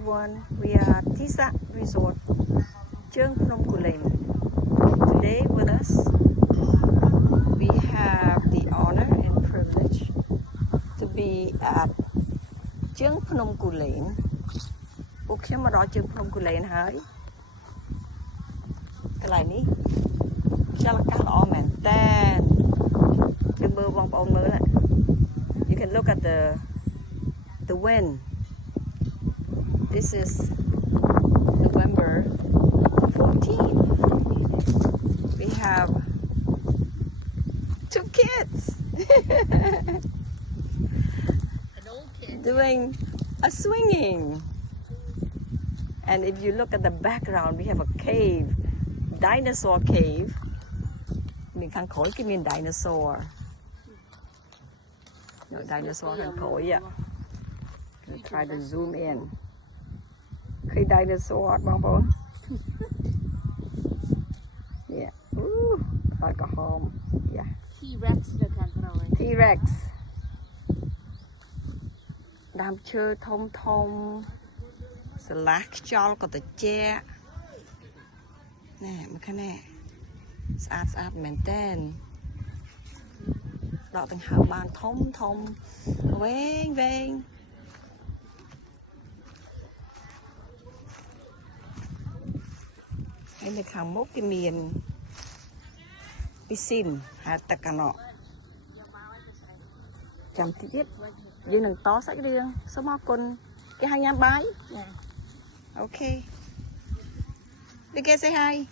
everyone, we are Tisa Resort, Cheung Phnom Kulen. Today with us, we have the honor and privilege to be at Cheung Phnom Kulen. ពួកខ្ញុំមកដល់ជើងភ្នំគូលែនហើយកន្លែងនេះខ្យល់អាកាសល្អមែនតើគឺមើលបងប្អូនមើល You can look at the wind. This is November 14. We have 2 kids An old kid doing a swinging. And if you look at the background, we have a cave, dinosaur cave. Mình khang khối cái miền dinosaur. No, dinosaur khang khối yeah. We'll try to zoom in. Khi dinosaur bong bóng. Yeah. Ooh, like a home. Yeah. T-Rex look at it. T-Rex. Đám chơi thông thông. Slack cho có thể che nè mấy cái này sát mền tên đọ từng hào bàn thông thông vén vén hay là khang mốc cái miền đi xin hạt tất cả nọ chăm tiết dương đừng to sách riêng số mò con cái hai nhám bái. Okay. Big say hi.